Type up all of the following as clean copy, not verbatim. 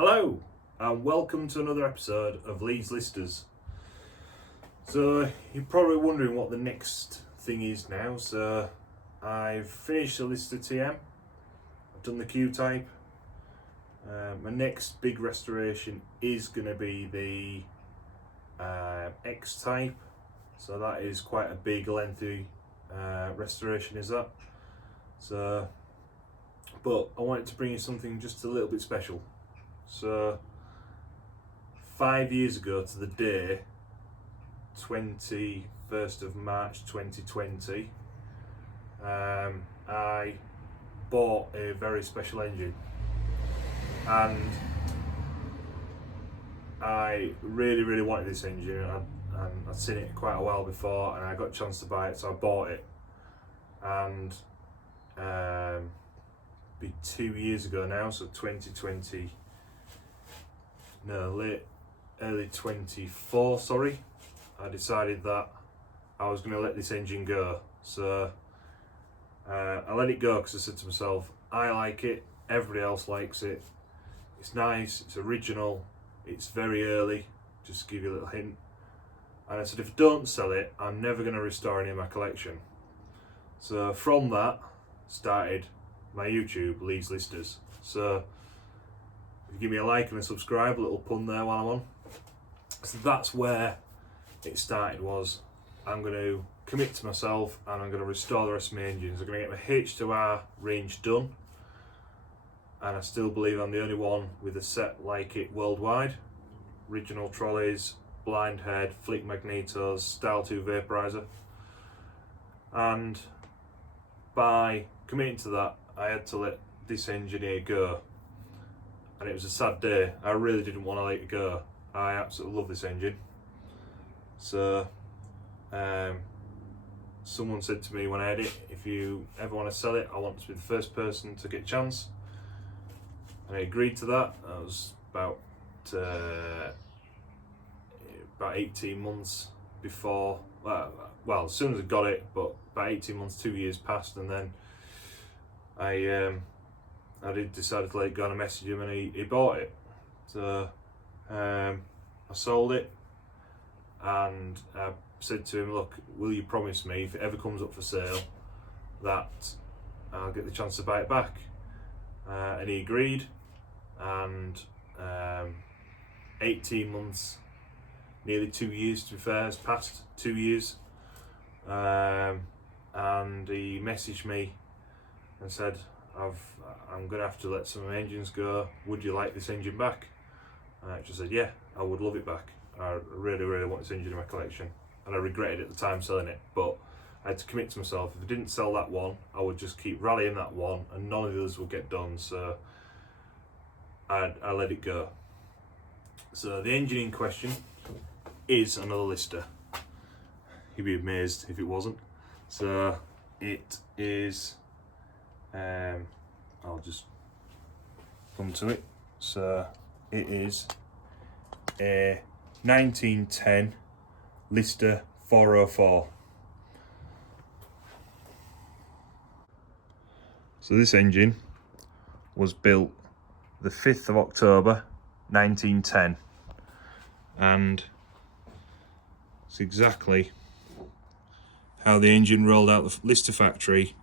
Hello, and welcome to another episode of Leeds Listers. So, you're probably wondering what the next thing is now. So, I've finished the Lister TM, I've done the Q-Type. My next big restoration is going to be the X-Type. So, that is quite a big, lengthy restoration, is that? So, but I wanted to bring you something just a little bit special. So 5 years ago to the day, 21st of March 2020, I bought a very special engine, and I really wanted this engine, and I'd seen it quite a while before, and I got a chance to buy it, so I bought it. And be 2 years ago now, so 2020. No, early 24, sorry, I decided that I was going to let this engine go. So I let it go because I said to myself, I like it, everybody else likes it, it's nice, it's original, it's very early, just to give you a little hint. And I said, if I don't sell it, I'm never going to restore any of my collection. So from that started my YouTube, Leeds Listers. So if you give me a like and a subscribe, a little pun there while I'm on. So that's where it started, was I'm going to commit to myself and I'm going to restore the rest of my engines. I'm going to get my H2R range done, and I still believe I'm the only one with a set like it worldwide. Original trolleys, blind head, flick magnetos, Style 2 vaporizer. And by committing to that, I had to let this engine here go. And it was a sad day. I really didn't want to let it go. I absolutely love this engine. So someone said to me when I had it, if you ever want to sell it, I want to be the first person to get a chance. And I agreed to that. That was about 18 months before, well, as soon as I got it, but about 18 months, 2 years passed, and then I did decide to let it go, and I messaged him, and he bought it. So I sold it, and I said to him, look, will you promise me if it ever comes up for sale that I'll get the chance to buy it back? And he agreed, and 18 months, nearly 2 years to be fair, has passed 2 years, and he messaged me and said, I'm going to have to let some of my engines go. Would you like this engine back? And I just said, yeah, I would love it back. I really want this engine in my collection. And I regretted at the time selling it, but I had to commit to myself. If I didn't sell that one, I would just keep rallying that one, and none of the others would get done. So I let it go. So the engine in question is another Lister. You'd be amazed if it wasn't. So it is, I'll just come to it. So it is a 1910 Lister 404. So this engine was built the 5th of October 1910, and it's exactly how the engine rolled out the Lister factory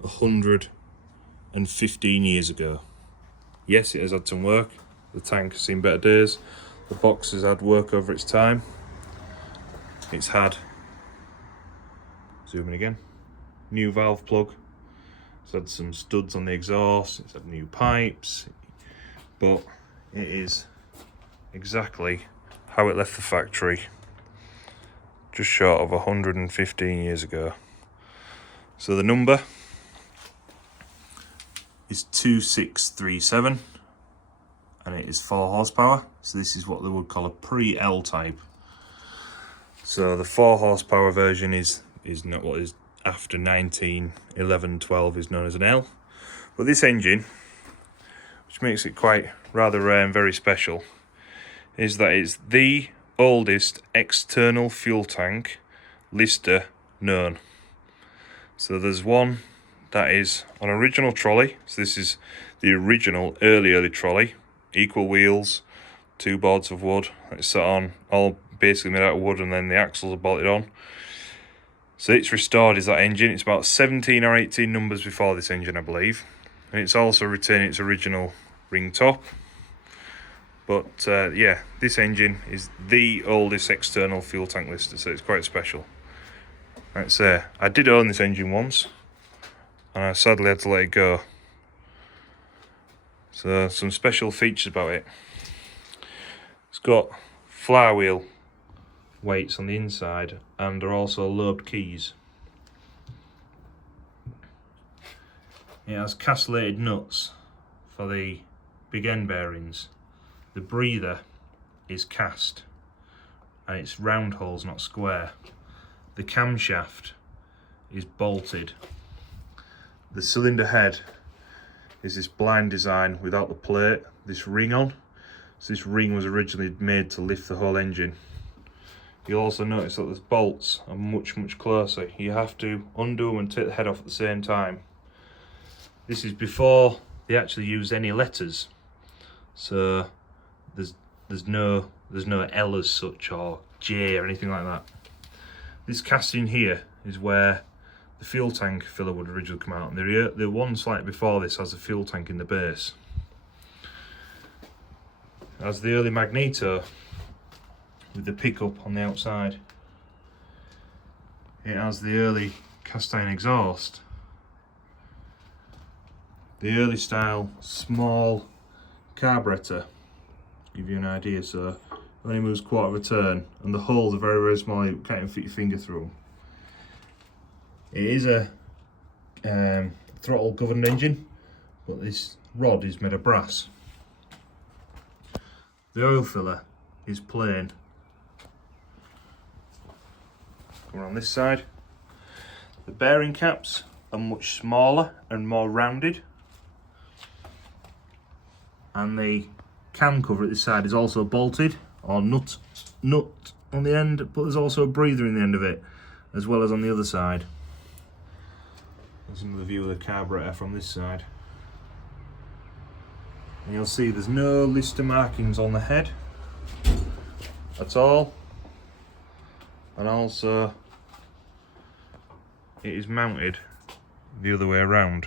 115 years ago. Yes, it has had some work. The tank has seen better days. The box has had work over its time. It's had, zooming again, new valve plug. It's had some studs on the exhaust. It's had new pipes. But it is exactly how it left the factory just short of 115 years ago. So the number is 2637, and it is 4 horsepower. So this is what they would call a pre-L type. So the 4 horsepower version is not what is after 1911-12 is known as an L. But this engine, which makes it quite rather rare and very special, is that it's the oldest external fuel tank Lister known. So there's one that is on original trolley. So this is the original early trolley. equal wheels, 2 boards of wood. It's set on, all basically made out of wood, and then the axles are bolted on. So it's restored is that engine. It's about 17 or 18 numbers before this engine, I believe. And it's also retaining its original ring top. But yeah, this engine is the oldest external fuel tank listed, so it's quite special. Like I say, I did own this engine once, and I sadly had to let it go. So some special features about it. It's got flywheel weights on the inside, and there are also lobed keys. It has castellated nuts for the big end bearings. The breather is cast, and it's round holes, not square. The camshaft is bolted. The cylinder head is this blind design without the plate, this ring on. So this ring was originally made to lift the whole engine. You'll also notice that the bolts are much closer. You have to undo them and take the head off at the same time. This is before they actually use any letters, so there's no L as such, or J or anything like that. This casting here is where the fuel tank filler would originally come out, and the one slightly before this has a fuel tank in the base. As the early Magneto with the pickup on the outside. It has the early cast iron exhaust. The early style small carburettor, to give you an idea, so it only moves quarter of a turn, and the holes are very small, you can't even fit your finger through them. It is a throttle governed engine, but this rod is made of brass. The oil filler is plain. Come on this side. The bearing caps are much smaller and more rounded, and the can cover at this side is also bolted, or nut on the end, but there's also a breather in the end of it, as well as on the other side. There's another view of the carburetor from this side. And you'll see there's no Lister markings on the head at all, and also it is mounted the other way around.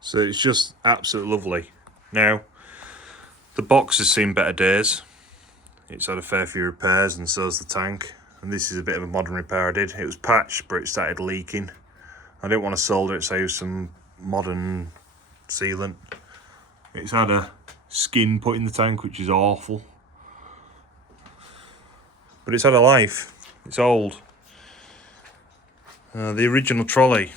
So it's just absolutely lovely. Now, the box has seen better days. It's had a fair few repairs, and so's the tank. And this is a bit of a modern repair I did. It was patched, but it started leaking. I didn't want to solder it, so I used some modern sealant. It's had a skin put in the tank, which is awful. But it's had a life. It's old. The original trolley,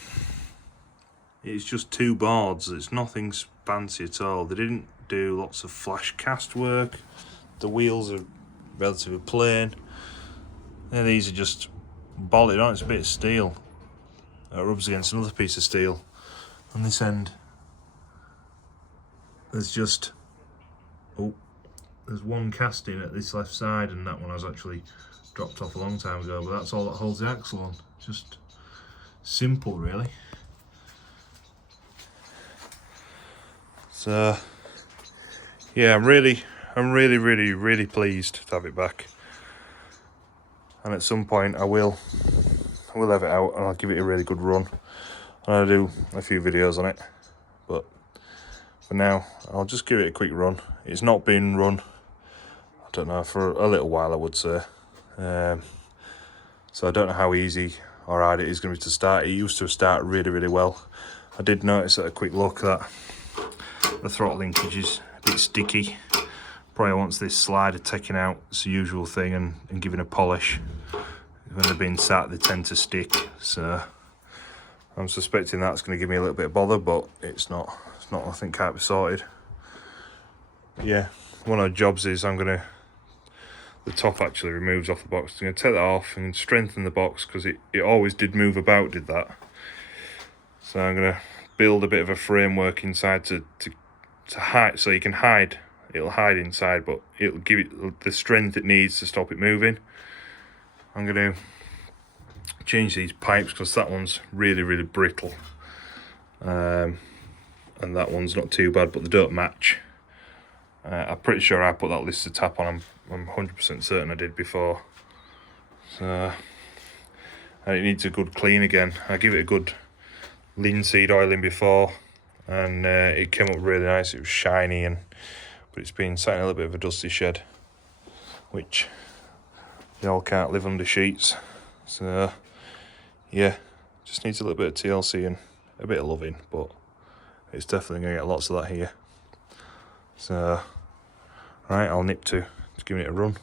it's just 2 boards. It's nothing fancy at all. They didn't do lots of flash cast work. The wheels are relatively plain. And these are just bolted on. It's a bit of steel. It rubs against another piece of steel. On this end, there's just there's one casting at this left side, and that one has actually dropped off a long time ago. But that's all that holds the axle on. Just simple, really. So yeah, I'm really pleased to have it back. And at some point I will have it out, and I'll give it a really good run. And I'll do a few videos on it. But for now, I'll just give it a quick run. It's not been run, I don't know, for a little while, I would say. So I don't know how easy or hard it is going to be to start. It used to start really well. I did notice at a quick look that the throttle linkage is a bit sticky. Probably wants this slider taken out. It's the usual thing, and giving a polish. When they're being sat, they tend to stick. So I'm suspecting that's going to give me a little bit of bother, but it's not. It's not. I think can't be sorted. Yeah, one of the jobs is the top actually removes off the box. I'm going to take that off and strengthen the box, because it always did move about, did that. So I'm going to build a bit of a framework inside to hide, so you can hide it'll hide inside, but it'll give it the strength it needs to stop it moving. I'm going to change these pipes because that one's really brittle, and that one's not too bad, but they don't match. I'm pretty sure I put that Lister tap on. I'm 100% certain I did before. So, and it needs a good clean again. I give it a good linseed oiling before, and it came up really nice. It was shiny, but it's been sat in a little bit of a dusty shed, which they all can't live under sheets. So yeah, just needs a little bit of TLC and a bit of loving, but it's definitely going to get lots of that here. So right, I'll nip to giving it a run.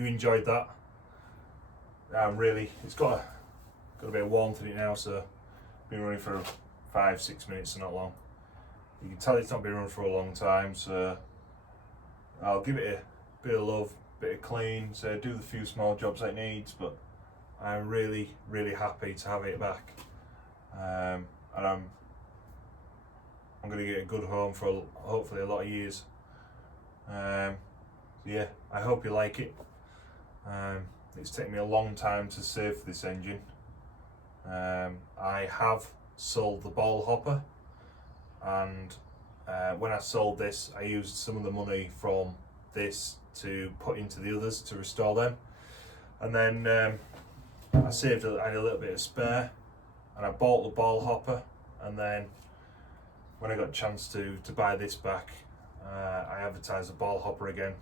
you enjoyed that. It's got a bit of warmth in it now, so been running for 5-6 minutes, so not long. You can tell it's not been running for a long time, so I'll give it a bit of love, bit of clean, so do the few small jobs it needs, but I'm really happy to have it back. And I'm going to get a good home for hopefully a lot of years. Yeah, I hope you like it. It's taken me a long time to save for this engine. I have sold the ball hopper, and when I sold this, I used some of the money from this to put into the others to restore them, and then I had a little bit of spare, and I bought the ball hopper, and then when I got a chance to buy this back, I advertised the ball hopper again,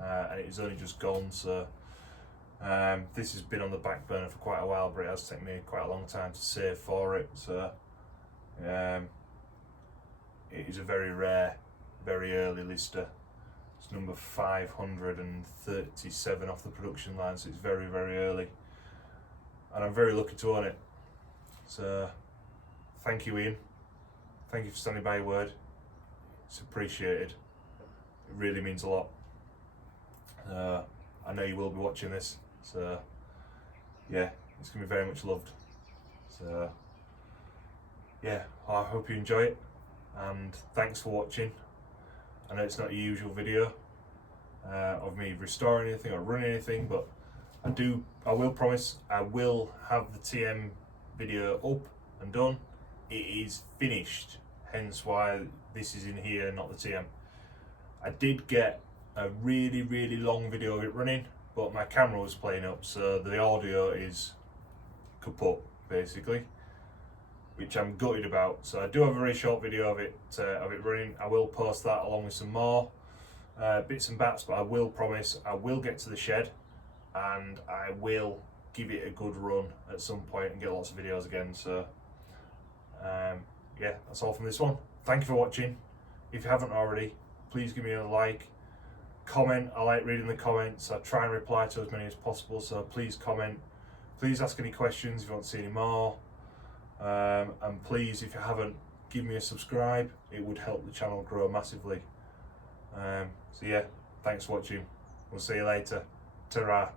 and it was only just gone, so this has been on the back burner for quite a while, but it has taken me quite a long time to save for it, so it is a very rare, very early lister. It's number 537 off the production line, so it's very early, and I'm very lucky to own it. So thank you, Ian. Thank you for standing by your word. It's appreciated. It really means a lot. I know you will be watching this, so yeah, it's going to be very much loved. So yeah, I hope you enjoy it, and thanks for watching. I know it's not a usual video of me restoring anything or running anything, but I will promise I will have the TM video up and done. It is finished, hence why this is in here, not the TM. I did get a really long video of it running, but my camera was playing up, so the audio is kaput basically, which I'm gutted about. So I do have a very short video of it running. I will post that along with some more bits and bats, but I will promise I will get to the shed and I will give it a good run at some point and get lots of videos again. So yeah, that's all from this one. Thank you for watching. If you haven't already, please give me a like, comment. I like reading the comments. I try and reply to as many as possible, so please comment. Please ask any questions if you want to see any more. And please, if you haven't, give me a subscribe. It would help the channel grow massively. So yeah, thanks for watching. We'll see you later. Ta-ra.